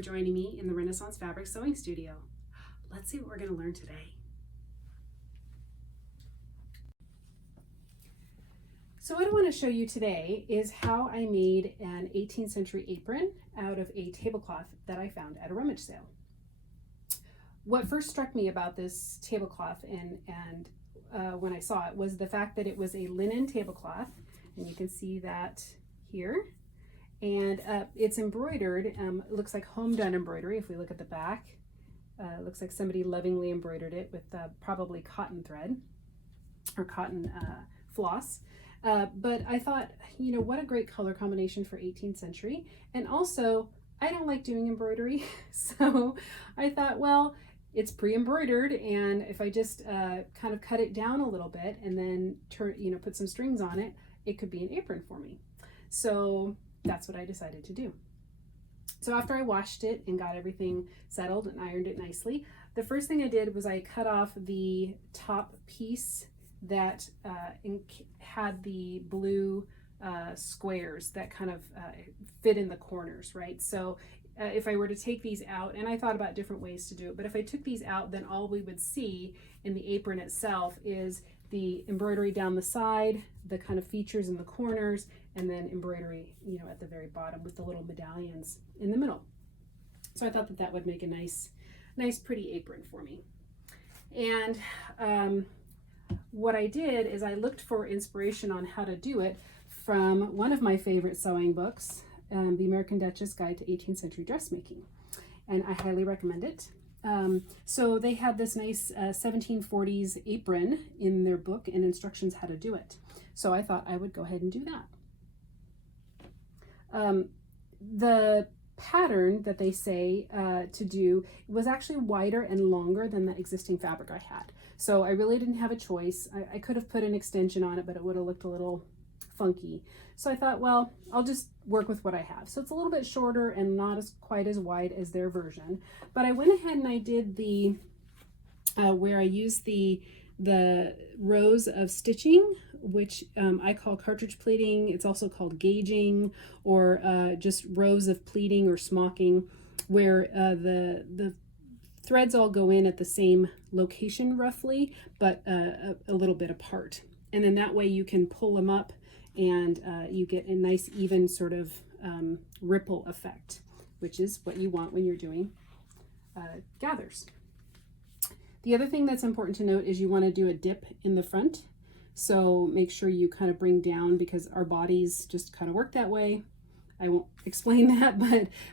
for joining me in the Renaissance Fabric Sewing Studio. Let's see what we're going to learn today. So what I want to show you today is how I made an 18th century apron out of a tablecloth that I found at a rummage sale. What first struck me about this tablecloth and when I saw it was the fact that it was a linen tablecloth, and you can see that here. And it's embroidered. It looks like home done embroidery. If we look at the back, it looks like somebody lovingly embroidered it with probably cotton thread or cotton floss. But I thought, you know, what a great color combination for 18th century. And also, I don't like doing embroidery. So I thought, well, it's pre-embroidered, and if I just kind of cut it down a little bit and then put some strings on it, it could be an apron for me. So that's what I decided to do. So after I washed it and got everything settled and ironed it nicely, the first thing I did was I cut off the top piece that had the blue squares that kind of fit in the corners, right? So if I were to take these out, and I thought about different ways to do it, but if I took these out, then all we would see in the apron itself is the embroidery down the side, the kind of features in the corners, and then embroidery, at the very bottom with the little medallions in the middle. So I thought that that would make a nice pretty apron for me. And what I did is I looked for inspiration on how to do it from one of my favorite sewing books, The American Duchess Guide to 18th Century Dressmaking, and I highly recommend it. So they had this nice 1740s apron in their book and instructions how to do it. So I thought I would go ahead and do that. The pattern that they say to do was actually wider and longer than the existing fabric I had. So I really didn't have a choice. I could have put an extension on it, but it would have looked a little funky. So I thought, well, I'll just work with what I have. So it's a little bit shorter and not quite as wide as their version. But I went ahead and I did the, where I used the rows of stitching, which I call cartridge pleating. It's also called gauging, or just rows of pleating or smocking, where the threads all go in at the same location roughly, but a little bit apart. And then that way you can pull them up and you get a nice even sort of ripple effect, which is what you want when you're doing gathers. The other thing that's important to note is you want to do a dip in the front. So make sure you kind of bring down, because our bodies just kind of work that way. I won't explain that,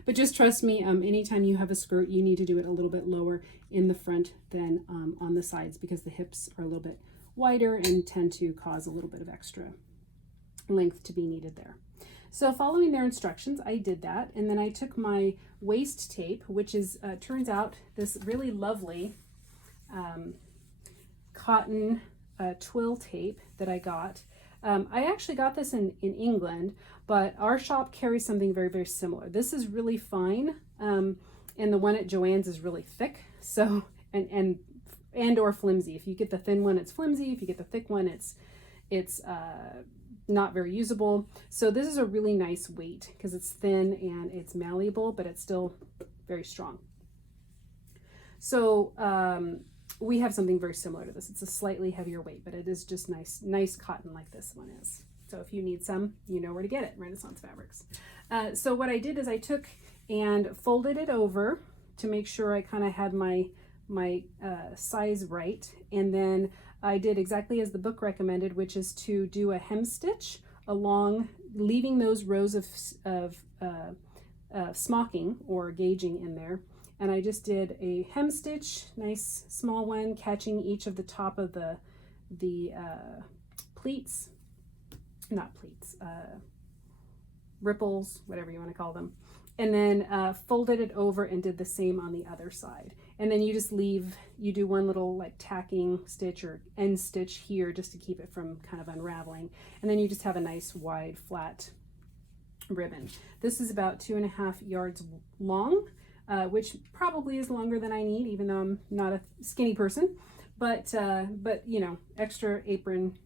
but just trust me, anytime you have a skirt, you need to do it a little bit lower in the front than on the sides, because the hips are a little bit wider and tend to cause a little bit of extra length to be needed there. So following their instructions, I did that, and then I took my waist tape, which is turns out this really lovely cotton twill tape that I got. I actually got this in England, but our shop carries something very, very similar. This is really fine, and the one at Joann's is really thick, so and or flimsy. If you get the thin one, it's flimsy. If you get the thick one, it's not very usable. So this is a really nice weight because it's thin and it's malleable, but it's still very strong. So we have something very similar to this. It's a slightly heavier weight, but it is just nice cotton like this one is. So if you need some, you know where to get it, Renaissance Fabrics. So what I did is I took and folded it over to make sure I kind of had my size right, and then I did exactly as the book recommended, which is to do a hem stitch along, leaving those rows of smocking or gauging in there. And I just did a hem stitch, nice small one, catching each of the top of the pleats, not pleats, ripples, whatever you want to call them. And then folded it over and did the same on the other side. And then you just you do one little like tacking stitch or end stitch here just to keep it from kind of unraveling. And then you just have a nice wide flat ribbon. This is about 2.5 yards long, which probably is longer than I need, even though I'm not a skinny person. But you know, extra apron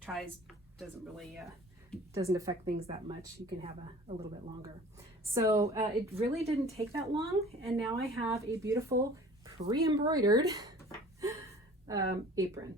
tries doesn't affect things that much. You can have a little bit longer. So it really didn't take that long, and now I have a beautiful pre-embroidered apron.